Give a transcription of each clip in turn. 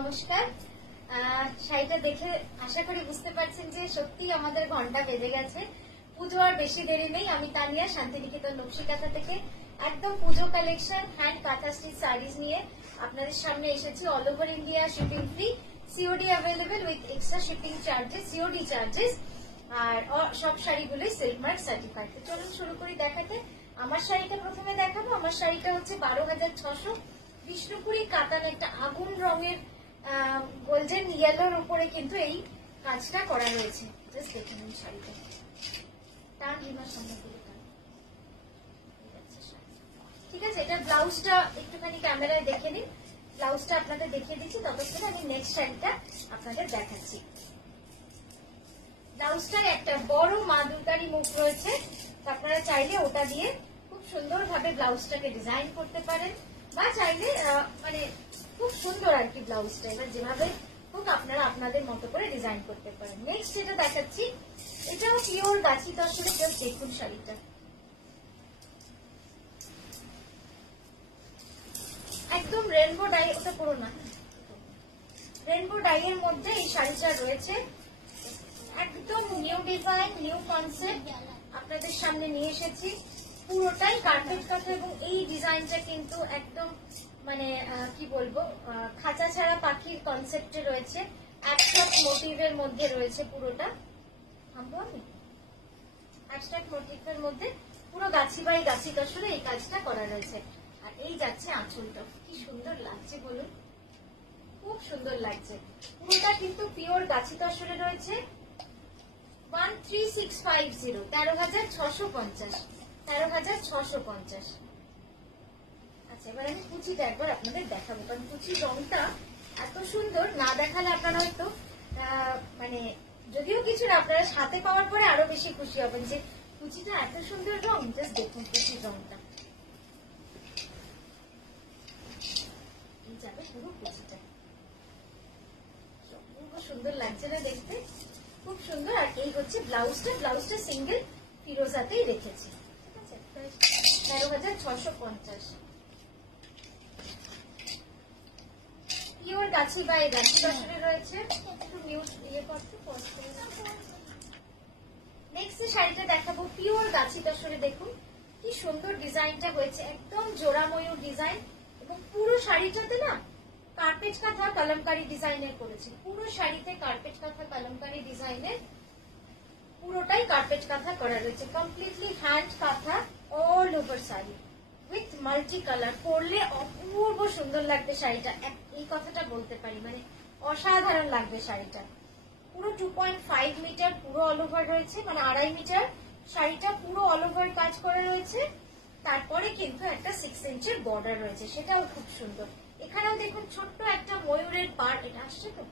নমস্কার। শাড়িটা দেখে আশা করি বুঝতে পারছেন যে সত্যি আমাদের ঘন্টা বেজে গেছে। পুজো আর বেশি দেরি নেই। আমি তানিয়া, শান্তিনিকেতন নকশিকাঁথা থেকে একদম Puja collection hand kantha stitch sarees নিয়ে আপনাদের সামনে এসেছি। All over India shipping free, COD available with extra shipping charges, COD charges. আর সব শাড়িগুলোই সিল্ক মার্ক সার্টিফাইড। তো চলুন শুরু করি দেখাতে। আমার শাড়িটা প্রথমে দেখাবো। আমার শাড়িটা হচ্ছে 12,600 বিষ্ণুপুরি কাতান, একটা আগুন রঙের গোল্ডেন ইয়েলোর উপরে কিন্তু এই কাজটা করা রয়েছে। জাস্ট দেখে নিন শাড়িটা। টান হিমার সামনে দিকে টান। ঠিক আছে, এটা ব্লাউজটা একটুখানি ক্যামেরায় দেখে নিন। ব্লাউজটা আপনাদের দেখিয়ে দিচ্ছি, ততক্ষণে আমি নেক্সট শাড়িটা আপনাদের দেখাচ্ছি। ব্লাউজটার একটা বড় মা দুর্গারই মুখ রয়েছে, আপনারা চাইলে ওটা দিয়ে খুব সুন্দরভাবে ব্লাউজটাকে ডিজাইন করতে পারেন, বা চাইলে মানে খুব সুন্দর আর কি ব্লাউজটা এবার যেভাবে হোক আপনারা আপনাদের মতো করে ডিজাইন করতে পারেন। নেক্সট যেটা দেখাচ্ছি, এটাও পিওর গাছি তসরে। জাস্ট দেখুন শাড়িটা, একদম রেনবো ডাই, ওটা পুরো না, রেনবো ডাই এর মধ্যে এই শাড়িটা রয়েছে। একদম নিউ ডিজাইন, নিউ কনসেপ্ট আপনাদের সামনে নিয়ে এসেছি। পুরোটাই কার্পেট কাঁথা এবং এই ডিজাইনটা কিন্তু একদম মানে কি বলবো, খাঁচা ছাড়া পাখির কনসেপ্টে রয়েছে। অ্যাবস্ট্রাক্ট মোটিভের মধ্যে রয়েছে পুরোটা। থামবো আমি, অ্যাবস্ট্রাক্ট মোটিভের মধ্যে পুরো গাছি বাই গাছি তসরে এই কাজটা করা রয়েছে। আর এই যাচ্ছে আঁচলটা, কি সুন্দর লাগছে বলুন, খুব সুন্দর লাগছে। পুরোটা কিন্তু পিওর গাছি তসরে রয়েছে। 13650, 13,650, 13,650। আচ্ছা, এবার আমি কুচিটা একবার আপনাদের দেখাবো, কারণ কুচির রংটা এত সুন্দর, না দেখালে আপনারা হয়তো মানে যদিও কিছু না, আপনারা সাথে পাওয়ার পরে আরো বেশি খুশি হবেন যে কুচিটা এত সুন্দর রং। জাস্ট দেখুন কুচির রংটা, এই যাবে পুরো কুচিটা, খুব সুন্দর লাগছে না দেখতে, খুব সুন্দর। আর এই হচ্ছে ব্লাউজটা, ব্লাউজটা সিঙ্গেল ফিরোজাতেই রেখেছি। ঠিক আছে, 13,650। পিওর গাছি বাই গাছি তসরে রয়েছে। একটু মিউট ইয়ে করতে। নেক্সট শাড়িটা দেখাবো পিওর গাছি তসরে। দেখুন কি সুন্দর ডিজাইনটা হয়েছে, একদম জোড়া ময়ূর ডিজাইন, এবং পুরো শাড়িটাতে না কার্পেট কাঁথা কলমকারী ডিজাইনের করেছে। পুরো শাড়িতে কার্পেট কাঁথা কলমকারী ডিজাইনের, পুরোটাই কার্পেট কাঁথা করা রয়েছে। কমপ্লিটলি হ্যান্ড কাঁথা all over sari with multi colour. পরলে অপূর্ব সুন্দর লাগবে শাড়িটা, এই কথাটা বলতে পারি, মানে অসাধারণ লাগবে শাড়িটা। পুরো 2.5 মিটার পুরো অল ওভার রয়েছে, মানে 2.5 মিটার শাড়িটা পুরো অল ওভার কাজ করা রয়েছে। তারপরে কিন্তু একটা 6 ইঞ্চের বর্ডার রয়েছে, সেটাও খুব সুন্দর। এখানেও দেখুন ছোট্ট একটা ময়ূরের পাড়, এটা আসছে তো,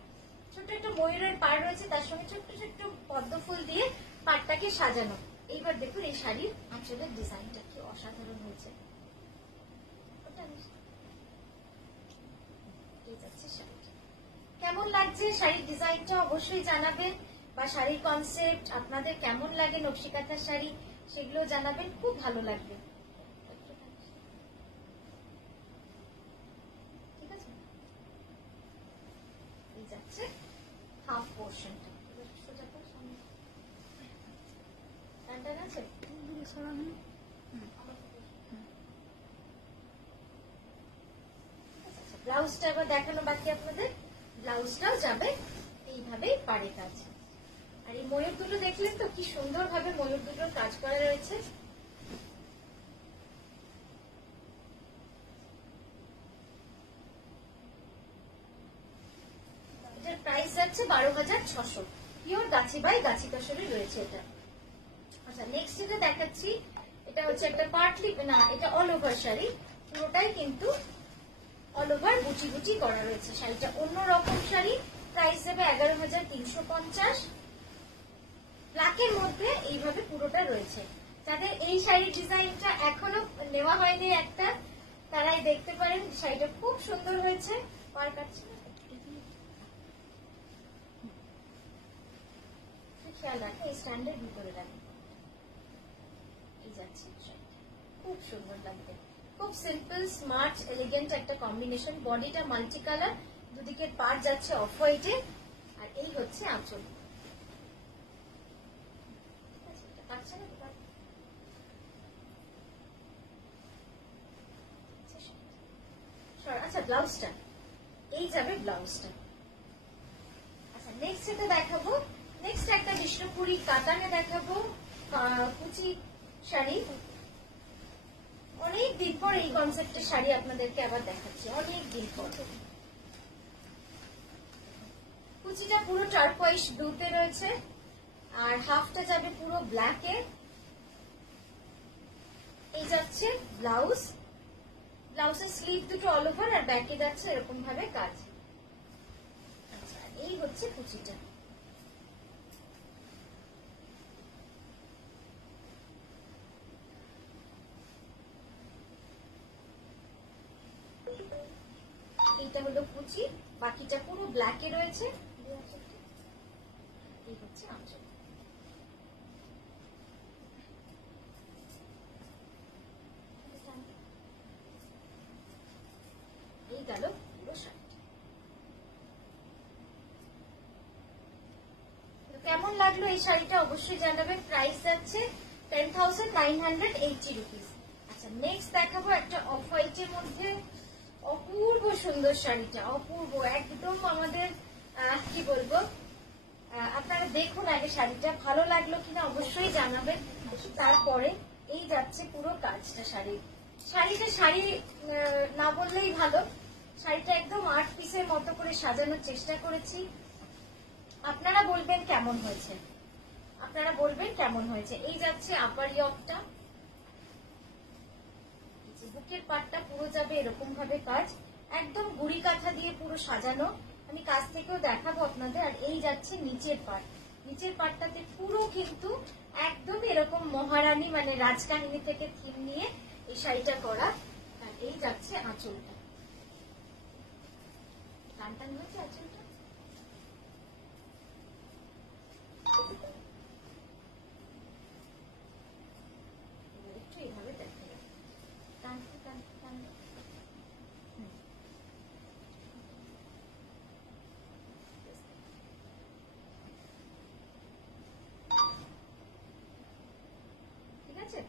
ছোট্ট একটা ময়ূরের পাড় রয়েছে, তার সঙ্গে ছোট্ট ছোট্ট পদ্ম ফুল দিয়ে পাড়টাকে সাজানো। এইবার দেখুন এই শাড়ির আঁচলের ডিজাইনটা কি অসাধারণ হয়েছে। কেমন লাগছে শাড়ির ডিজাইনটা অবশ্যই জানাবেন, বা শাড়ির কনসেপ্ট আপনাদের কেমন লাগে, নকশিকাঁথার শাড়ি সেগুলো জানাবেন, খুব ভালো লাগবে। ঠিক আছে, এই যাচ্ছে হাফ পোর্শনটা। আছে ব্লাউজটা এবার দেখানো বাকি আপনাদের। ব্লাউজটাও যাবে এইভাবেই পাড়ে কাজ। আর এই ময়ূর দুটো দেখলেন তো কি সুন্দর ভাবে ময়ূর দুটোর কাজ করা রয়েছে। এটার প্রাইস যাচ্ছে 12,600, পিওর গাছি বাই গাছি তসরে রয়েছে এটা। আচ্ছা, নেক্সট যেটা দেখাচ্ছি, এটা হচ্ছে একটা পার্টলি, না এটা অল ওভার শাড়ি, পুরোটাই কিন্তু অল ওভার বুটি বুটি করা রয়েছে। শাড়িটা অন্যরকম শাড়ি, প্রাইস দেবে 11,350। ব্ল্যাকের মধ্যে এইভাবে পুরোটা রয়েছে। যাদের এই শাড়ির ডিজাইনটা এখনো নেওয়া হয়নি একটা, তারাই দেখতে পারেন। শাড়িটা খুব সুন্দর হয়েছে। পার কাটছে না, খেয়াল রাখে এই স্ট্যান্ডের ভিতরে রাখে। এই যাচ্ছে খুব সুন্দর লাগবে, খুব সিম্পল স্মার্ট এলিগেন্ট একটা কম্বিনেশন। বডিটা মাল্টি কালার, দুদিকের পাড় যাচ্ছে অফ হোয়াইটে, আর এই হচ্ছে আঁচল। আচ্ছা ব্লাউজটা এই যাবে ব্লাউজটা। আচ্ছা নেক্সট যেটা দেখাবো, নেক্সট একটা বিষ্ণুপুরি কাতানে দেখাবো কুচি শাড়ি। অনেক দিন পর এই কনসেপ্টের শাড়ি আপনাদেরকে আবার দেখাচ্ছি, অনেক দিন পর। কুচিটা পুরো টার্কোয়াইশ ব্লুতে রয়েছে, আর হাফটা যাবে পুরো ব্ল্যাকে। এই যাচ্ছে ব্লাউজ, ব্লাউজের স্লিভ দুটো অল ওভার, আর ব্যাকে যাচ্ছে এরকম ভাবে কাজ। আচ্ছা এই হচ্ছে কুচিটা। এইটা হলো কুচি, বাকিটা পুরো ব্ল্যাকে রয়েছে। এই হচ্ছে আঁচল। এই গেল পুরো শাড়িটা। কেমন লাগলো এই শাড়িটা অবশ্যই জানাবেন। প্রাইস যাচ্ছে 10,980 রুপিস। আচ্ছা নেক্সট দেখাবো একটা অফ হোয়াইটের মধ্যে অপূর্ব সুন্দর শাড়িটা, অপূর্ব একদম আমাদের কি বলবো, আপনারা দেখুন আগে শাড়িটা, ভালো লাগলো কিনা অবশ্যই জানাবেন। তারপরে এই যাচ্ছে পুরো কাজটা শাড়িটা শাড়ি না বললেই ভালো, শাড়িটা একদম 8 পিসের মতো করে সাজানোর চেষ্টা করেছি। আপনারা বলবেন কেমন হয়েছে, আপনারা বলবেন কেমন হয়েছে। এই যাচ্ছে আপার ইয়কটা, বুকের পাটটা পুরো যাবে এরকম ভাবে কাজ, একদম গুড়ি কাঁথা দিয়ে পুরো সাজানো, আমি কাছ থেকেও দেখাবো আপনাদের। আর এই যাচ্ছে নিচের পাট, নিচের পাটটাতে পুরো কিন্তু একদম এরকম মহারানী মানে রাজকাহিনী থেকে থিম নিয়ে এই শাড়িটা করা। আর এই যাচ্ছে আঁচলটা, টান টান হয়েছে আঁচলটা। একটু এইভাবে দেখা যাবে, টানতে টানতে টানতে। ঠিক আছে,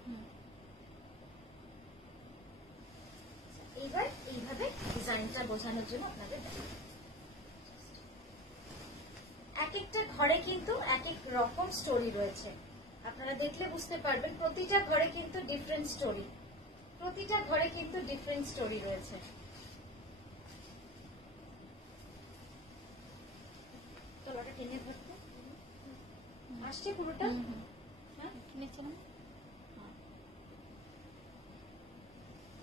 এইবার এইভাবে ডিজাইনটা বোঝানোর জন্য আপনাদের এক একটা ঘরে কিন্তু এক এক রকম স্টোরি রয়েছে, আপনারা দেখলে বুঝতে পারবেন। প্রতিটা ঘরে কিন্তু ডিফারেন্ট স্টোরি, প্রতিটা ঘরে কিন্তু ডিফারেন্ট স্টোরি রয়েছে। তলাটা টেনে ধরতে আসছে পুরোটা, হ্যাঁ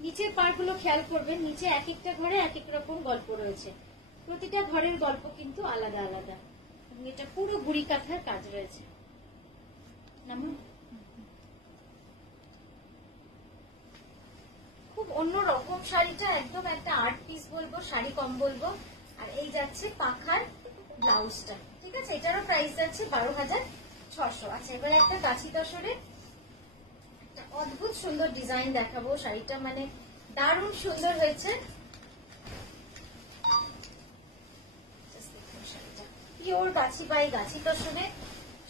নিচের পাড়গুলো খেয়াল করবেন, নিচে এক একটা ঘরে এক এক রকম গল্প রয়েছে, প্রতিটা ঘরের গল্প কিন্তু আলাদা আলাদা। এটা পুরো গুড়ি কাঁথার কাজ রয়েছে। খুব অন্যরকম শাড়িটা, একদম একটা 8 পিস বলবো, শাড়ি কম বলবো। আর এই যাচ্ছে পাখার ব্লাউজটা, ঠিক আছে, এটারও প্রাইস যাচ্ছে 12,600। আচ্ছা এবার একটা কাছি তসরে একটা অদ্ভুত সুন্দর ডিজাইন দেখাবো, শাড়িটা মানে দারুণ সুন্দর হয়েছে। পিওর গাছি বাই গাছি তসরে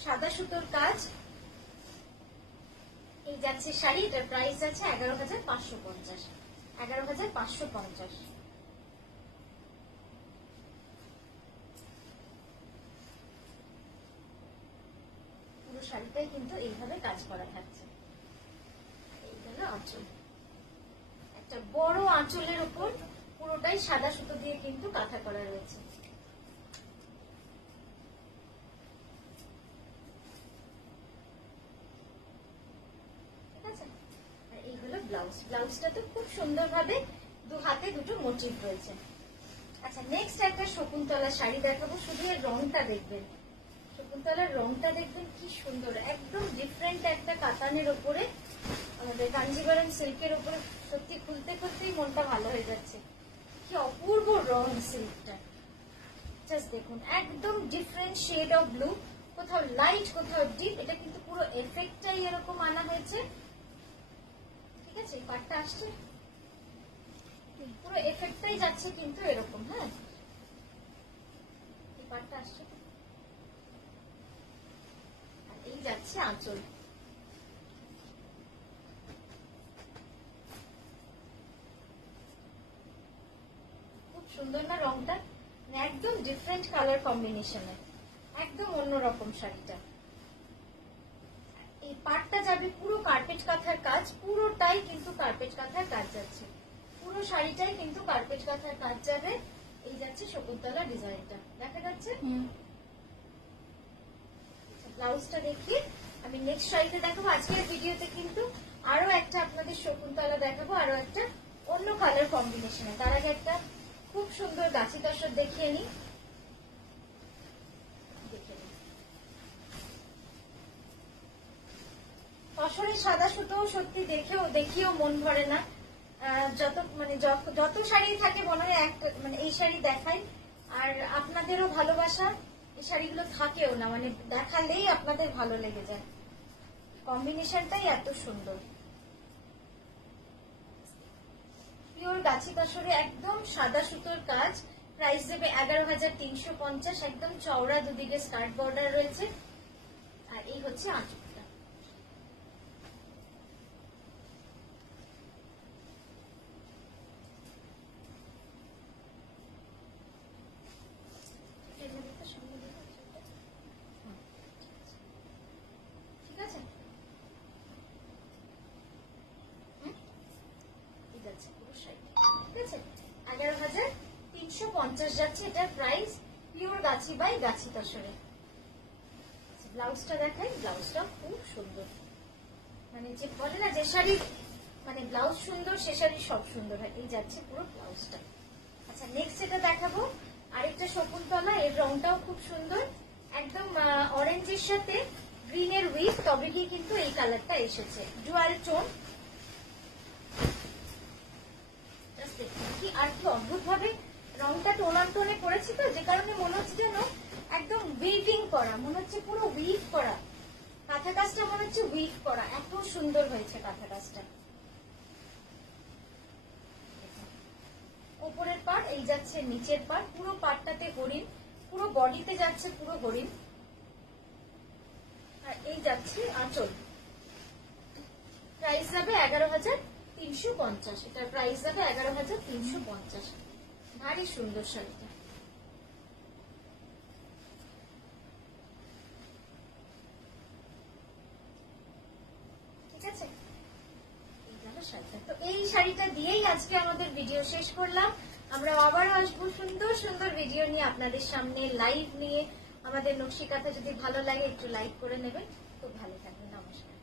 সাদা সুতোর কাজ। এই যাচ্ছে শাড়ি, এটার প্রাইস যাচ্ছে 11,550। 11,550। পুরো শাড়িটাই কিন্তু এইভাবে কাজ করা থাকছে। এই গেল আঁচল, একটা বড় আঁচলের উপর পুরোটাই সাদা সুতো দিয়ে কিন্তু কাঁথা করা রয়েছে। এই হলো ব্লাউজ, ব্লাউজটা তো খুব সুন্দর ভাবে দু হাতে দুটো মোটিভ রয়েছে। আচ্ছা নেক্সট একটা শকুন্তলা শাড়ি দেখাবো, শুধু এর রংটা দেখবেন, শকুন্তলার রংটা দেখবেন কি সুন্দর, একদম ডিফারেন্ট একটা কাতানের উপরে, আমাদের কাঞ্জিভারম সিল্কের উপরে। সত্যি খুলতে খুলতেই মনটা ভালো হয়ে যাচ্ছে, কি অপূর্ব রং সিল্কটা। জাস্ট দেখুন একদম ডিফারেন্ট শেড অফ ব্লু, কোথাও লাইট কোথাও ডিপ, এটা কিন্তু পুরো এফেক্টটাই এরকম আনা হয়েছে। ঠিক আছে, পাটটা আসছে পুরো এফেক্টটাই যাচ্ছে কিন্তু এরকম। হ্যাঁ কালারটা আসছে। আর এই যাচ্ছে আঁচল। খুব সুন্দর না রংটা, একদম ডিফারেন্ট কালার কম্বিনেশনে, একদম অন্যরকম শাড়িটা। এই পাটটা যাবে পুরো কার্পেট কাঁথার কাজ, পুরোটাই কিন্তু কার্পেট কাঁথার কাজ যাচ্ছে, পুরো শাড়িটাই কিন্তু কার্পেট কাঁথার কাজ যাবে। এই যাচ্ছে শকুন্তলা ডিজাইনটা, দেখা যাচ্ছে। ব্লাউজটা দেখিয়ে আমি নেক্সট শাড়িতে দেখাবো। আজকের ভিডিওতে কিন্তু আরো একটা আপনাদের শকুন্তলা দেখাবো, আরো একটা অন্য কালার কম্বিনেশনে। তার আগে একটা খুব সুন্দর গাছি তসর দেখিয়ে নিই। তসরের সাদা সুতো সত্যি দেখিয়েও মন ভরে না। যত শাড়ি থাকে মনে হয় একটা এই শাড়ি দেখাই, আর আপনাদেরও ভালোবাসা এই শাড়িগুলো থাকেও না, দেখালেই আপনাদের ভালো লেগে যায়। কম্বিনেশনটাই এত সুন্দর। পিওর গাছি তসরে একদম সাদা সুতোর কাজ। প্রাইস দেবে 11,350। একদম চওড়া দুদিকে স্কার্ট বর্ডার রয়েছে। আর এই হচ্ছে আঁচলটা। ঠিক আছে, ঠিক আছে। 11,350 যাচ্ছে এটার প্রাইস, পিওর গাছি বাই গাছি তসরে। ব্লাউজটা দেখাই, ব্লাউজটা খুব সুন্দর। যে বলে না যে শাড়ি ব্লাউজ সুন্দর সে শাড়ি সব সুন্দর হয়, এই যাচ্ছে পুরো ব্লাউজটা। আচ্ছা, নেক্সট এটা দেখাবো আরেকটা শকুন্তলা। এর রংটাও খুব সুন্দর, একদম অরেঞ্জের সাথে গ্রিনের উইথ, তবে কি কিন্তু এই কালারটা এসেছে ডুয়াল টোন। আর কি অদ্ভুত ভাবে রংটা টোনার টোনে পড়েছে তো, যে কারণে মনে হচ্ছে যেন একদম উইভিং করা, মনে হচ্ছে পুরো উইভ করা কাঁথা কাজটা, মনে হচ্ছে উইভ করা। এত সুন্দর হয়েছে কাঁথা কাজটা। উপরের পার্ট, এই যাচ্ছে নিচের পার্ট, পুরো পার্টটাতে হরিণ, পুরো বডিতে যাচ্ছে পুরো হরিণ। আর এই যাচ্ছে আঁচল। প্রাইস যাবে 11,350। এটার প্রাইস যাবে 11,350। ভারী সুন্দর শাড়িটা। ঠিক আছে, তো এই শাড়িটা দিয়েই আজকে আমাদের ভিডিও শেষ করলাম। আমরা আবারও আসবো সুন্দর সুন্দর ভিডিও নিয়ে আপনাদের সামনে, লাইভ নিয়ে। আমাদের নকশি কাঁথা যদি ভালো লাগে একটু লাইক করে নেবেন। খুব ভালো থাকবেন, নমস্কার।